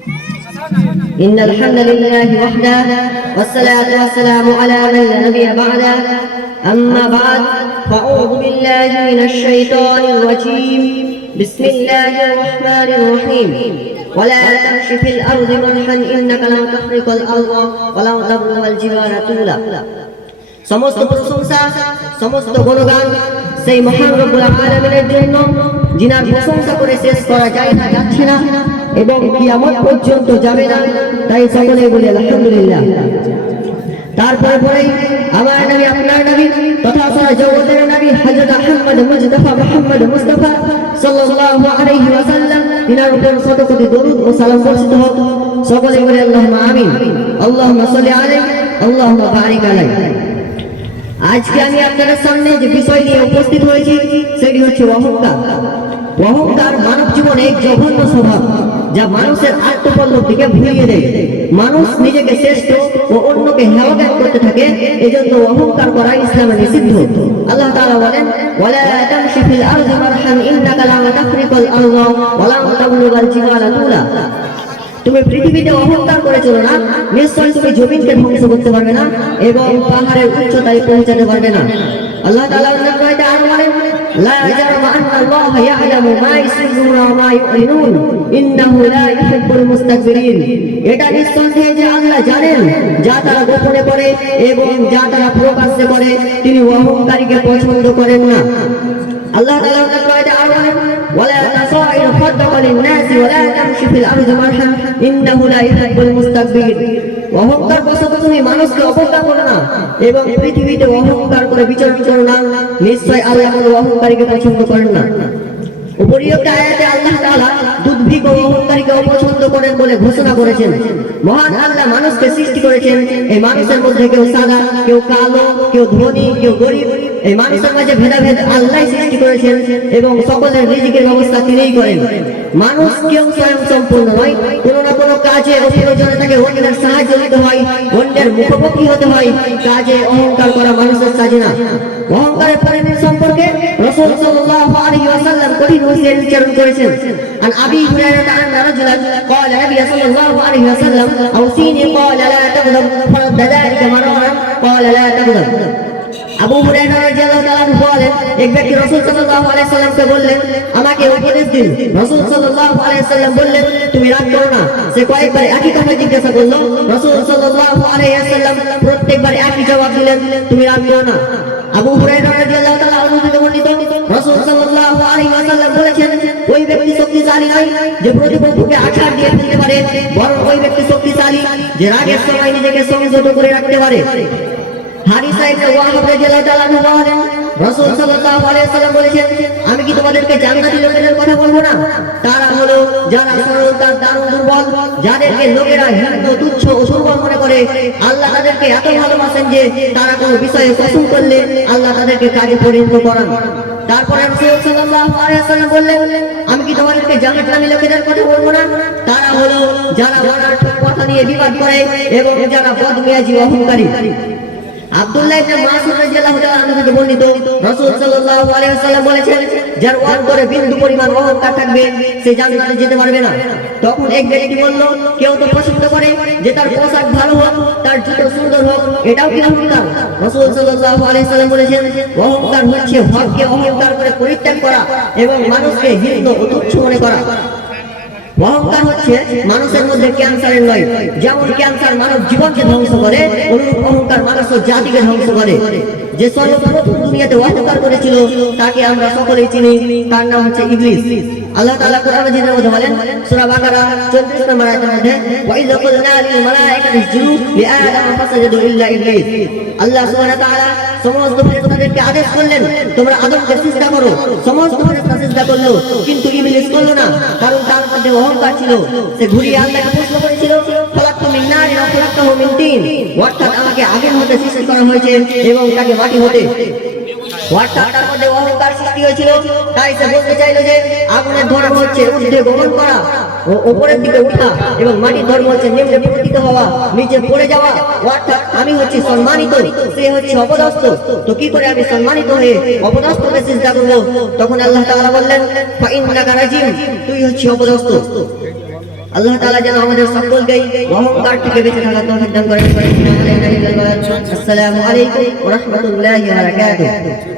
إن الحمد لله وحده والصلاة والسلام على من لا نبي بعده أما بعد فأعوذ بالله من الشيطان الرجيم بسم الله الرحمن الرحيم ولا تمش في الأرض مرحا إنك لن تخرق الأرض ولن تبلغ الجبال طولا সমস্ত প্রশংসা সমস্ত গুণগান সেই মহান রব্বুল আলামিনের জন্য যিনার প্রশংসা করে শেষ করা যায় না, যাচ্ছে না এবং কিয়ামত পর্যন্ত যাবে না। তাই সকলে বলি আলহামদুলিল্লাহ। তারপরে পরেই আমার নবী আপনার নবী তথা সারা জগতের নবী হযরত আহমদ মুজতফা মুহাম্মদ মুস্তাফা সাল্লাল্লাহু আলাইহি ওয়াসাল্লাম তিনার উপর শত কোটি দরুদ ও সালাম বর্ষিত হোক। সকলে বলি আল্লাহুম্মা আমিন। আল্লাহুম্মা সাল্লি আলাইহি আল্লাহুম্মা বারিক আলাইহি। আজকে আমি আপনাদের সামনে যে বিষয় নিয়ে উপস্থিত হয়েছি সেটি হচ্ছে অহংকার। অহংকার মানব জীবনে এক জঘন্য স্বভাব যা মানুষের আত্মপল্লবটিকে ভুলিয়ে দেয়। মানুষ নিজেকে শ্রেষ্ঠ ও অন্যকে হেয় জ্ঞান করতে থাকে, এজন্য অহংকার করা ইসলামে নিষিদ্ধ। আল্লাহ তাআলা বলেন ওয়ালা তামশি ফিল আরদি মারহান ইন্নাকা লা তাখরিকুল আরদা ওয়া লা তাবলুগাল জিবালা তুলা। তুমি পৃথিবীতে অহংকার করে চলো না, নিশ্চয়ই তুমি জমিনকে ধ্বংস করতে পারবে না এবং পাহাড়ের উচ্চতায় পৌঁছাতে পারবে না। আল্লাহ তাআলা অন্য আয়াতে আরো বলেন লা জারমা আন্না আল্লাহ ইয়ালামু মা ইসরুনা ওয়া মা ইউলিনুন ইন্নাহু লা ইউহিব্বুল মুস্তাকবিরিন। এটা নিঃসন্দেহে যে আল্লাহ জানেন যা তারা গোপনে করে এবং যা তারা প্রকাশ্যে করে, তিনি অহংকারীকে পছন্দ করেন না। আল্লাহ তাআলা অন্য আয়াতে আরো বলেন ওয়ালা তাসাইর ফাদকা লিন-নাসি ওয়ালা তামশি ফিল আরদি মারহান ইন্নাহু লা ইউহিব্বুল মুস্তাকবিরিন। অহংকার বশত তুমি মানুষকে অবজ্ঞা করো না এবং পৃথিবীতে অহংকার করে বিচরণ করো না, নিশ্চয় আল্লাহ কোনো অহংকারীকে পছন্দ করেন না। উপরিউক্ত আয়াতে আল্লাহ তাআলা দুর্ভিক্ষ ও অহংকারীকে অপছন্দ করেন বলে ঘোষণা করেছেন। মহান আল্লাহ মানুষকে সৃষ্টি করেছেন, এই মানুষের মধ্যে কেউ সাদা, কেউ কালো, কেউ ধনী, কেউ গরিব, এই মানুষের মাঝে ভেদাভেদ আল্লাহ সৃষ্টি করেছেন এবং সকলের রিজিকের ব্যবস্থা তিনিই করেন। মানুষ কেউ স্বয়ং সম্পূর্ণ নয়, কোনো না কোনো কাজে ও প্রয়োজনে তাকে অন্যের সাহায্য নিতে হয়, অন্যের মুখোমুখি হতে হয়। কাজে অহংকার করা মানুষের কাজে না। অহংকারের পরিণতি সম্পর্কে রাসূল সাল্লাল্লাহু আলাইহি ওয়াসাল্লাম কঠিন ওসিয়ত উচ্চারণ করেছেন। আন আবি হুরায়রা আন রাজুলান ক্বালা নবী সাল্লাল্লাহু আলাইহি ওয়াসাল্লাম আওসিনি ক্বালা লা তাগদাব ফারাদ্দা যালিকা মারারান ক্বালা লা তাগদাব। আবু হুরায়রা রাদিয়াল্লাহু তাআলা বলেন এক ব্যক্তি রাসূল সাল্লাল্লাহু আলাইহি ওয়াসাল্লামকে বললেন আমাকে উপদেশ দিন। রাসূল সাল্লাল্লাহু আলাইহি ওয়াসাল্লাম বললেন তুমি রাগ করো না। সে কয়েকবার একই কথা জিজ্ঞাসা করলো, রাসূল সাল্লাল্লাহু আলাইহি ওয়াসাল্লাম প্রত্যেকবার একই জবাব দিলেন তুমি রাগ করো না। আবু হুরায়রা রাদিয়াল্লাহু তাআলা অনুমোদিত বর্ণিত রাসূল সাল্লাল্লাহু আলাইহি ওয়াসাল্লাম বলেছেন ওই ব্যক্তি শক্তিশালী নয় যে প্রতিপক্ষকে আঘাত দিয়ে ফেলতে পারে, বরং ওই ব্যক্তি শক্তিশালী যে রাগের সময় নিজেকে সংযত করে রাখতে পারে। হারিসা ইবনে ওয়াহাব রাদিয়াল্লাহু তাআলা বলেন রাসূল সাল্লাল্লাহু আলাইহি ওয়াসাল্লাম বলেছেন আমি কি তোমাদেরকে জান্নাতি লোকেদের কথা বলবো না? তারা হলো যারা সরলতার দারুণ দুর্বল, যাদেরকে লোকেরা হীন, তুচ্ছ ও দুর্বল মনে করে। আল্লাহ তাদেরকে এত ভালোবাসেন যে তারা কোনো বিষয়ে কসম করলে আল্লাহ তাদেরকে কাজে পরিণত করান। তারপরে রাসূল সাল্লাল্লাহু আলাইহি ওয়াসাল্লাম বললেন আমি কি তোমাদেরকে জান্নাতি লোকেদের কথা বলবো না? তারা হলো যারা বলার কথা নিয়ে বিবাদ করে এবং যারা বদমেজাজি অহংকারী। আব্দুল্লাহ ইবনে মাসউদ রাদিয়াল্লাহু তাআলা আনহু থেকে বর্ণিত রাসূল সাল্লাল্লাহু আলাইহি ওয়াসাল্লাম বলেছেন যার অন্তরে বিন্দু পরিমাণ অহংকার থাকবে সে জান্নাতে যেতে পারবে না। তখন এক ব্যক্তি বলল কেউ তো পছন্দ করে যে তার পোশাক ভালো হোক, তার জুতো সুন্দর হোক, এটাও কি অহংকার? রাসূল সাল্লাল্লাহু আলাইহি ওয়াসাল্লাম বলেছেন অহংকার হচ্ছে হককে অহংকার করে পরিত্যাগ করা এবং মানুষকে হীন ও তুচ্ছ মনে করা। অহংকার হচ্ছে মানুষের মধ্যে ক্যান্সারের নয়। যেমন ক্যান্সার মানব জীবনকে ধ্বংস করে, অনুরূপ অহংকার মানুষ ও জাতিকে ধ্বংস করে। যে সর্বপ্রথম দুনিয়াতে অহংকার করেছিল তাকে আমরা সকলেই চিনি, তার নাম হচ্ছে ইবলিস। আল্লাহ তাআলা কোরআন মাজিদের মধ্যে বলেন সূরা বাকারা 34 নম্বর আয়াতের মধ্যে ওয়া ইযা কুলনা লিল মালাইকাতি ইসজুদু লিআদম ফাসাজাদু ইল্লা ইবলিস। আল্লাহ সুবহানাহু ওয়া তাআলা সমস্ত ফেরেশতাদেরকে আদেশ করলেন তোমরা আদমকে সিজদা করো। সমস্ত ফেরেশতা সিজদা করলো, কিন্তু ইবলিস করলো না, কারণ তার মধ্যে অহংকার ছিল। সে ঘুরিয়ে আল্লাহকে প্রশ্ন করেছিল খলাকতু মিন নারিন ওয়া খলাকতাহু মিন তিন, অর্থাৎ আমাকে আগুন হতে সৃষ্টি করা হয়েছে এবং তাকে মাটি হতে। অর্থাৎ তার মধ্যে অহংকার সৃষ্টি হয়েছিল। তাই সে বলতে চাইলো যে আগুনের ধর্ম হচ্ছে ঊর্ধ্বে গমন করা ও উপরের দিকে ওঠা এবং মাটির ধর্ম হচ্ছে নিম্নে পতিত হওয়া, নিচে পড়ে যাওয়া। অর্থাৎ আমি হচ্ছি সম্মানিত, সে হচ্ছে অপদস্থ। তো কি করে আমি সম্মানিত হয়ে অপদস্থকে সিজদা করব? তখন আল্লাহ তাআলা বললেন ফা ইন্নাকা রাজিম, তুই হচ্ছিস অপদস্থ। আল্লাহ তাআলা যেন আমাদের সকলকে অহংকার থেকে বেঁচে থাকার তৌফিক দান করেন। আসসালামু আলাইকুম ওয়া রাহমাতুল্লাহি ওয়া বারাকাতুহু।